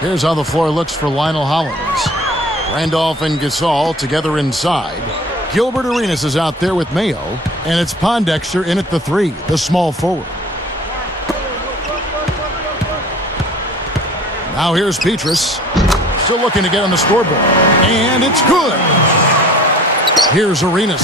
Here's how the floor looks for Lionel Hollins. Randolph and Gasol together inside. Gilbert Arenas is out there with Mayo. And it's Pondexter in at the 3, the small forward. Now here's Petrus. Still looking to get on the scoreboard. And it's good. Here's Arenas.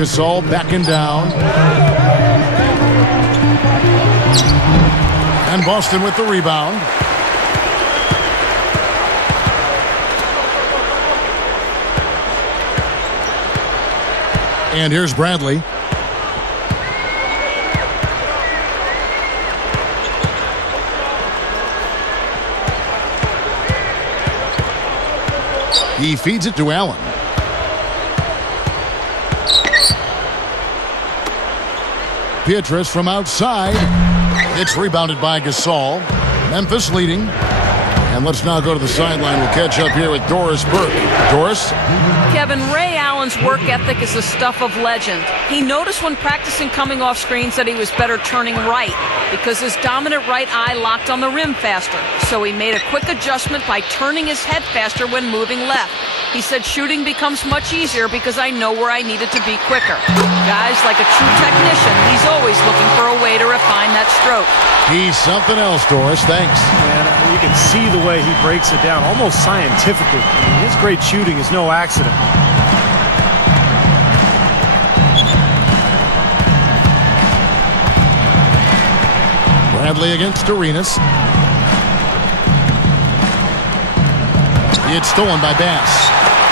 Gasol backing down. And Boston with the rebound. And here's Bradley. He feeds it to Allen. Petrus from outside. It's rebounded by Gasol. Memphis leading. And let's now go to the sideline. We'll catch up here with Doris Burke. Doris? Kevin, Ray Allen's work ethic is the stuff of legend. He noticed when practicing coming off screens that he was better turning right because his dominant right eye locked on the rim faster. So he made a quick adjustment by turning his head faster when moving left. He said shooting becomes much easier because I know where I needed to be quicker. Guys, like a true technician, he's always looking for a way to refine that stroke. He's something else, Doris. Thanks. Man, you can see the way he breaks it down, almost scientifically. I mean, his great shooting is no accident. Bradley against Arenas. It's stolen by Bass.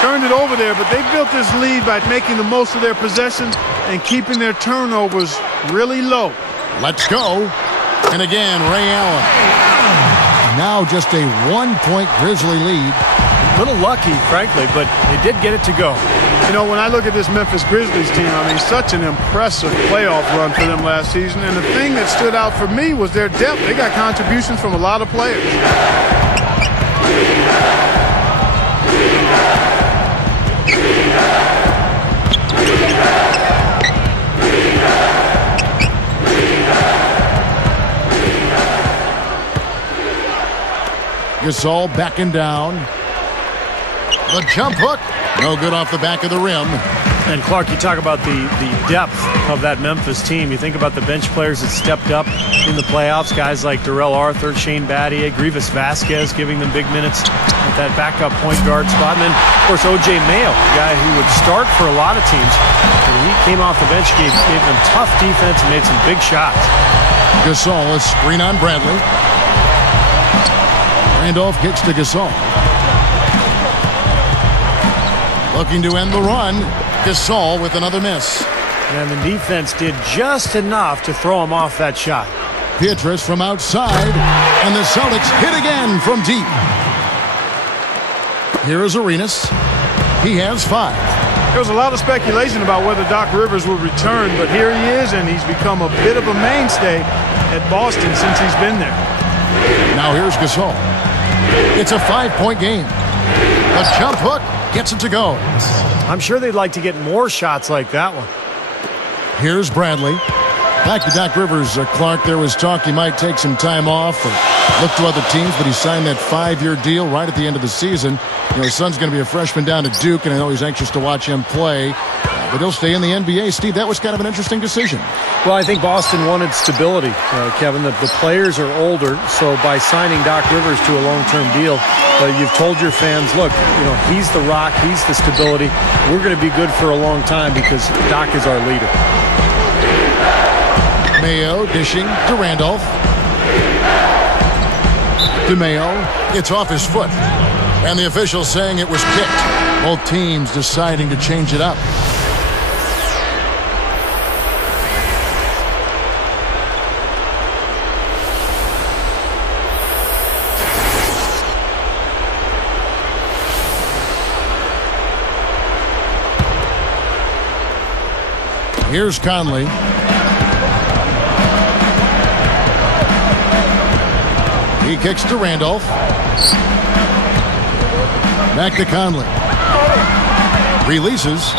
Turned it over there, but they built this lead by making the most of their possessions and keeping their turnovers really low. Let's go. And again, Ray Allen. Now just a 1-point Grizzly lead. A little lucky, frankly, but they did get it to go. You know, when I look at this Memphis Grizzlies team, I mean, such an impressive playoff run for them last season. And the thing that stood out for me was their depth. They got contributions from a lot of players. Gasol backing down. The jump hook. No good off the back of the rim. And Clark, you talk about the depth of that Memphis team. You think about the bench players that stepped up in the playoffs, guys like Darrell Arthur, Shane Battier, Grievous Vasquez giving them big minutes at that backup point guard spot. And then, of course, O.J. Mayo, a guy who would start for a lot of teams. When he came off the bench, gave them tough defense and made some big shots. Gasol, a screen on Bradley. Randolph gets to Gasol. Looking to end the run. Gasol with another miss. And the defense did just enough to throw him off that shot. Petrus from outside. And the Celtics hit again from deep. Here is Arenas. He has 5. There was a lot of speculation about whether Doc Rivers would return, but here he is, and he's become a bit of a mainstay at Boston since he's been there. Now here's Gasol. It's a 5-point game. The jump hook gets it to go. I'm sure they'd like to get more shots like that one. Here's Bradley. Back to Doc Rivers. Clark, there was talk he might take some time off or look to other teams, but he signed that 5-year deal right at the end of the season. You know, his son's going to be a freshman down at Duke, and I know he's anxious to watch him play. But he'll stay in the NBA. Steve, that was kind of an interesting decision. Well, I think Boston wanted stability, Kevin. The players are older, so by signing Doc Rivers to a long-term deal, you've told your fans, look, you know, he's the rock, he's the stability. We're going to be good for a long time because Doc is our leader. Mayo dishing to Randolph. To Mayo. It's off his foot. And the official saying it was kicked. Both teams deciding to change it up. Here's Conley. He kicks to Randolph. Back to Conley. Releases.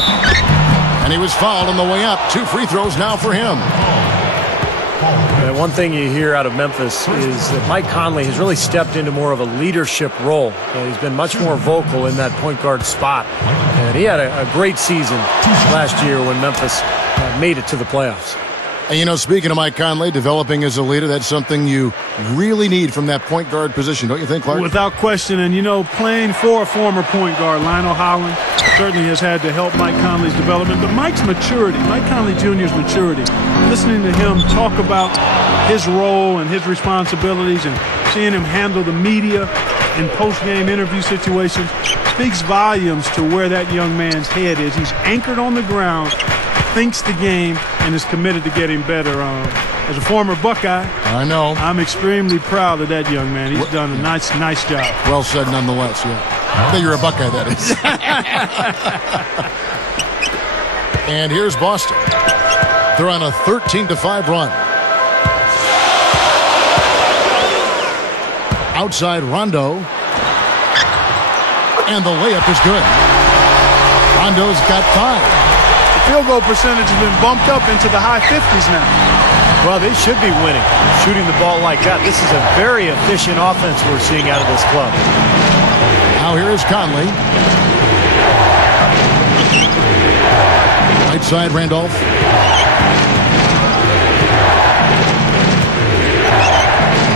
And he was fouled on the way up. 2 free throws now for him. And one thing you hear out of Memphis is that Mike Conley has really stepped into more of a leadership role. He's been much more vocal in that point guard spot. And he had a great season last year when Memphis made it to the playoffs. And, you know, speaking of Mike Conley, developing as a leader, that's something you really need from that point guard position, don't you think, Clark? Without question. And, you know, playing for a former point guard, Lionel Holland, certainly has had to help Mike Conley's development. But Mike's maturity, Mike Conley Jr.'s maturity, listening to him talk about his role and his responsibilities and seeing him handle the media in post-game interview situations speaks volumes to where that young man's head is. He's anchored on the ground, thinks the game, and is committed to getting better. As a former Buckeye, I know. I'm extremely proud of that young man. He's done a nice job. Well said nonetheless, yeah. I think you're a Buckeye, that is. And here's Boston. They're on a 13-5 run. Outside Rondo. And the layup is good. Rondo's got 5. Field goal percentage has been bumped up into the high 50s now. Well, they should be winning, shooting the ball like that. This is a very efficient offense we're seeing out of this club. Now here is Conley. Right side, Randolph.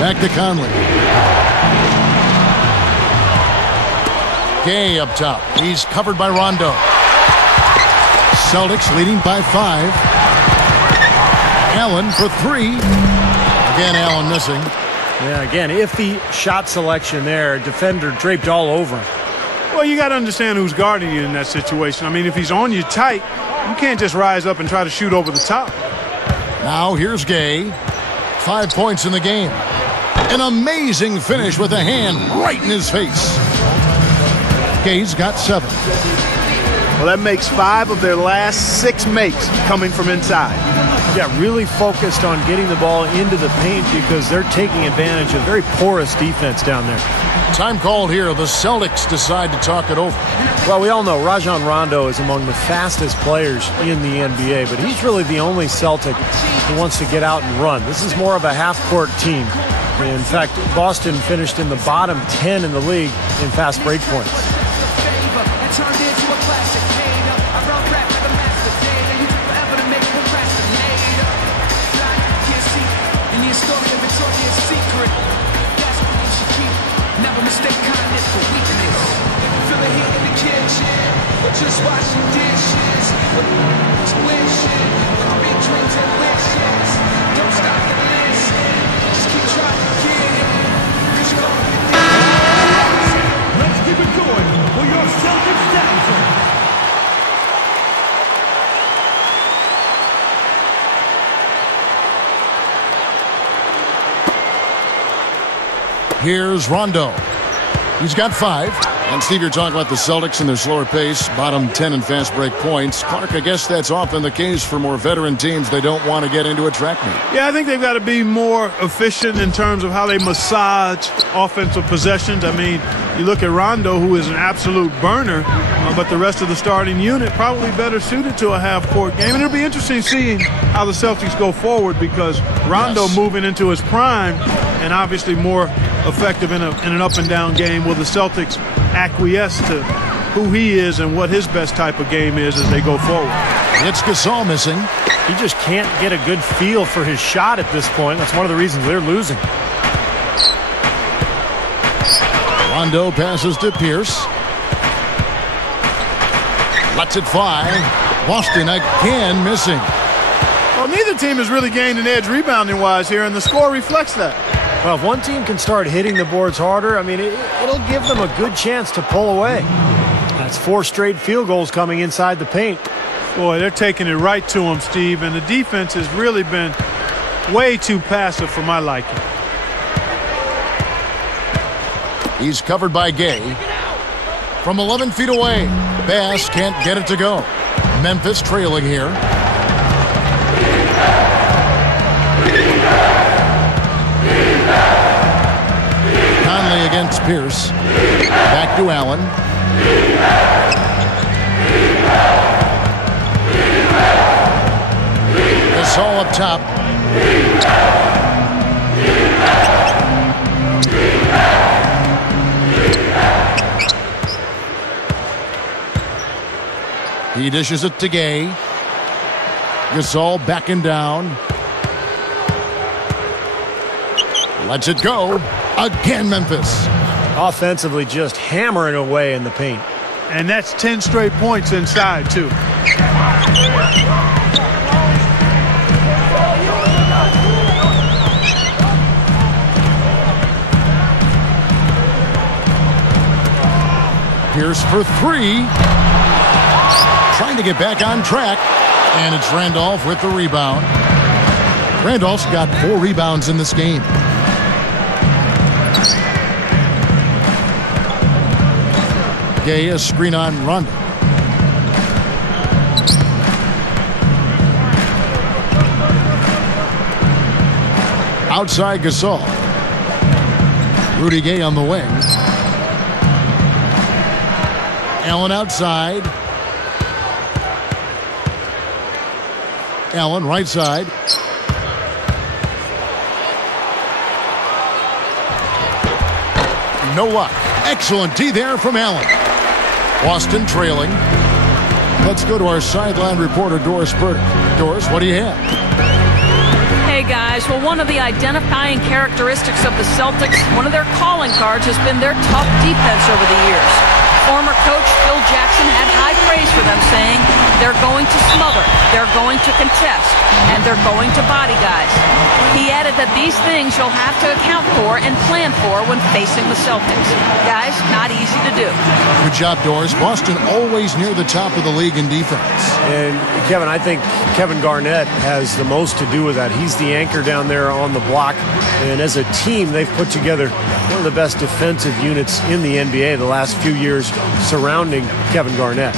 Back to Conley. Gay up top. He's covered by Rondo. Celtics leading by 5. Allen for 3. Again, Allen missing. Yeah, again, if the shot selection there, defender draped all over him. Well, you got to understand who's guarding you in that situation. I mean, if he's on you tight, you can't just rise up and try to shoot over the top. Now here's Gay. 5 points in the game. An amazing finish with a hand right in his face. Gay's got 7. Well, that makes 5 of their last 6 makes coming from inside. Yeah, really focused on getting the ball into the paint because they're taking advantage of very porous defense down there. Time called here. The Celtics decide to talk it over. Well, we all know Rajon Rondo is among the fastest players in the NBA, but he's really the only Celtic who wants to get out and run. This is more of a half-court team. In fact, Boston finished in the bottom 10 in the league in fast break points. Just washing dishes, tuition, big dreams and wishes. Don't stop and listen, just keep trying to get it. Cause you're gonna get this. Let's keep it going for your Celtics dancing. Here's Rondo. He's got 5. And, Steve, you're talking about the Celtics and their slower pace, bottom 10 in fast break points. Clark, I guess that's often the case for more veteran teams. They don't want to get into a track meet. Yeah, I think they've got to be more efficient in terms of how they massage offensive possessions. I mean, you look at Rondo, who is an absolute burner, but the rest of the starting unit probably better suited to a half-court game. And it'll be interesting seeing how the Celtics go forward because Rondo moving into his prime and obviously more effective in an up-and-down game. Will the Celtics acquiesce to who he is and what his best type of game is as they go forward? It's Gasol missing. He just can't get a good feel for his shot at this point. That's one of the reasons they're losing. Rondo passes to Pierce. Lets it fly. Boston again missing. Well, neither team has really gained an edge rebounding-wise here, and the score reflects that. Well, if one team can start hitting the boards harder, I mean, it'll give them a good chance to pull away. That's 4 straight field goals coming inside the paint. Boy, they're taking it right to him, Steve, and the defense has really been way too passive for my liking. He's covered by Gay. From 11 feet away, Bass can't get it to go. Memphis trailing here. Conley against Pierce. Back to Allen. Gasol up top. He dishes it to Gay. Gasol backing down. Lets it go. Again, Memphis. Offensively, just hammering away in the paint. And that's 10 straight points inside, too. Pierce for three. Trying to get back on track. And it's Randolph with the rebound. Randolph's got 4 rebounds in this game. Gay, a screen on Rondo. Outside Gasol. Rudy Gay on the wing. Allen outside. Allen right side. No luck. Excellent D there from Allen. Boston trailing. Let's go to our sideline reporter, Doris Burke. Doris, what do you have? Hey guys, well, one of the identifying characteristics of the Celtics, one of their calling cards, has been their tough defense over the years. Former coach Phil Jackson had high praise for them, saying they're going to smother, they're going to contest, and they're going to body guys. He added that these things you'll have to account for and plan for when facing the Celtics. Guys, not easy to do. Good job, Doris. Boston always near the top of the league in defense. And Kevin, I think Kevin Garnett has the most to do with that. He's the anchor down there on the block. And as a team, they've put together one of the best defensive units in the NBA the last few years surrounding Kevin Garnett.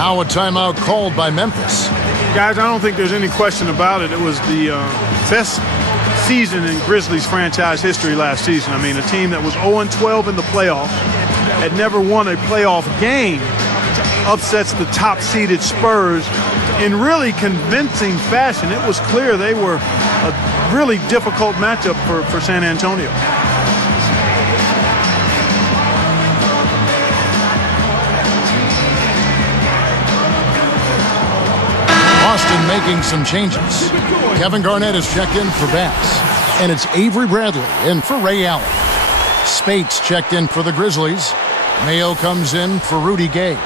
Now a timeout called by Memphis. Guys, I don't think there's any question about it. It was the best season in Grizzlies franchise history last season. I mean, a team that was 0-12 in the playoffs, had never won a playoff game, upsets the top-seeded Spurs in really convincing fashion. It was clear they were a really difficult matchup for San Antonio. Boston making some changes. Kevin Garnett is checked in for Bass. And it's Avery Bradley in for Ray Allen. Spates checked in for the Grizzlies. Mayo comes in for Rudy Gay.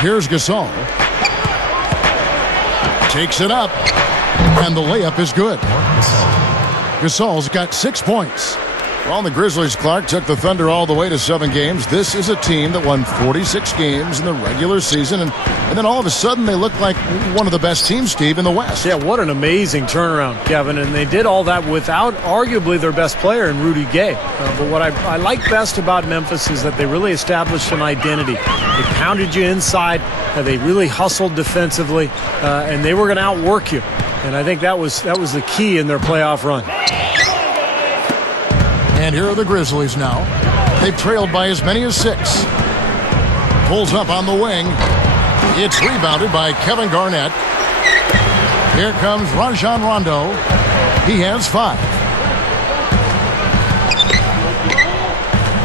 Here's Gasol. Takes it up. And the layup is good. Gasol's got 6 points. Well, the Grizzlies, Clark, took the Thunder all the way to 7 games. This is a team that won 46 games in the regular season, and then all of a sudden they look like one of the best teams, Steve, in the West. Yeah, what an amazing turnaround, Kevin, and they did all that without arguably their best player in Rudy Gay. But what I like best about Memphis is that they really established an identity. They pounded you inside, they really hustled defensively, and they were going to outwork you. And I think that was the key in their playoff run. And here are the Grizzlies now. They've trailed by as many as 6. Pulls up on the wing. It's rebounded by Kevin Garnett. Here comes Rajon Rondo. He has 5.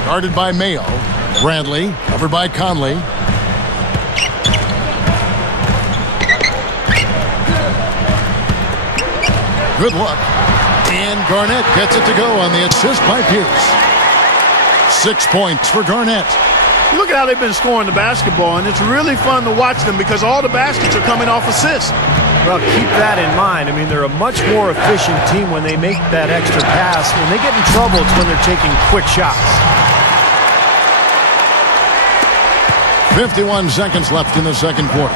Guarded by Mayo. Bradley, covered by Conley. Good look. And Garnett gets it to go on the assist by Pierce. 6 points for Garnett. Look at how they've been scoring the basketball, and it's really fun to watch them because all the baskets are coming off assists. Well, keep that in mind. I mean, they're a much more efficient team when they make that extra pass. When they get in trouble, it's when they're taking quick shots. 51 seconds left in the second quarter.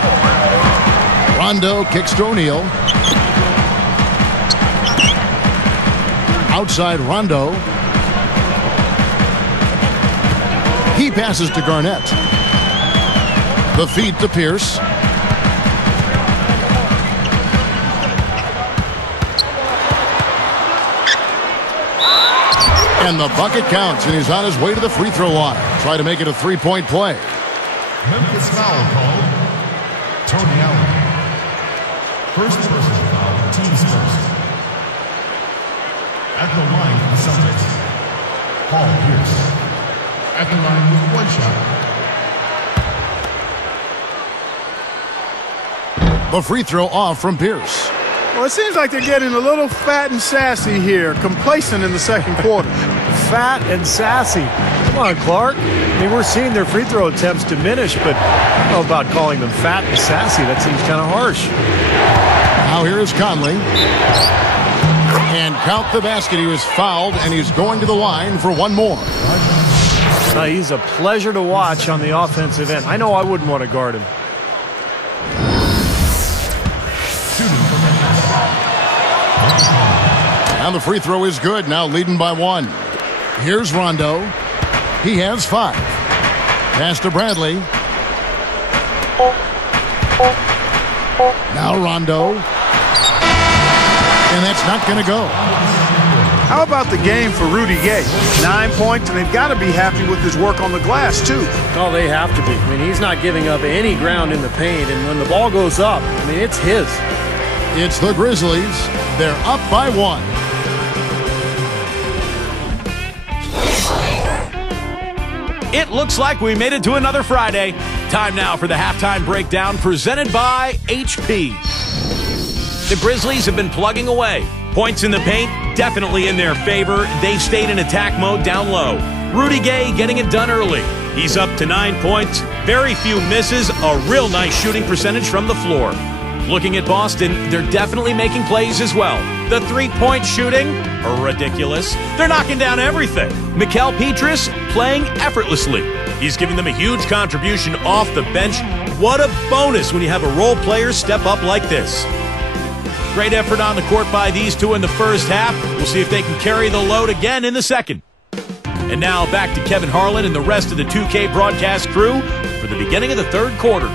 Rondo kicks to O'Neal. Outside Rondo. He passes to Garnett. The feed to Pierce. And the bucket counts, and he's on his way to the free throw line. Try to make it a three-point play. Memphis foul called. Tony Allen. First personal foul, team's first. At the line for the Celtics, Paul Pierce. At the line with one shot. The free throw off from Pierce. Well, it seems like they're getting a little fat and sassy here, complacent in the second quarter. Fat and sassy. Come on, Clark. I mean, we're seeing their free throw attempts diminish, but I don't know about calling them fat and sassy. That seems kind of harsh. Now here is Conley. And count the basket. He was fouled, and he's going to the line for one more. He's a pleasure to watch on the offensive end. I know I wouldn't want to guard him. And the free throw is good, now leading by one. Here's Rondo. He has 5. Pass to Bradley. Now Rondo. And that's not going to go. How about the game for Rudy Gay? 9 points, and they've got to be happy with his work on the glass, too. Oh, they have to be. I mean, he's not giving up any ground in the paint, and when the ball goes up, I mean, it's his. It's the Grizzlies. They're up by 1. It looks like we made it to another Friday. Time now for the halftime breakdown presented by HP. The Grizzlies have been plugging away. Points in the paint, definitely in their favor. They stayed in attack mode down low. Rudy Gay getting it done early. He's up to 9 points, very few misses, a real nice shooting percentage from the floor. Looking at Boston, they're definitely making plays as well. The three-point shooting, ridiculous. They're knocking down everything. Mikal Petrus playing effortlessly. He's giving them a huge contribution off the bench. What a bonus when you have a role player step up like this. Great effort on the court by these two in the first half. We'll see if they can carry the load again in the second. And now back to Kevin Harlan and the rest of the 2K broadcast crew for the beginning of the third quarter.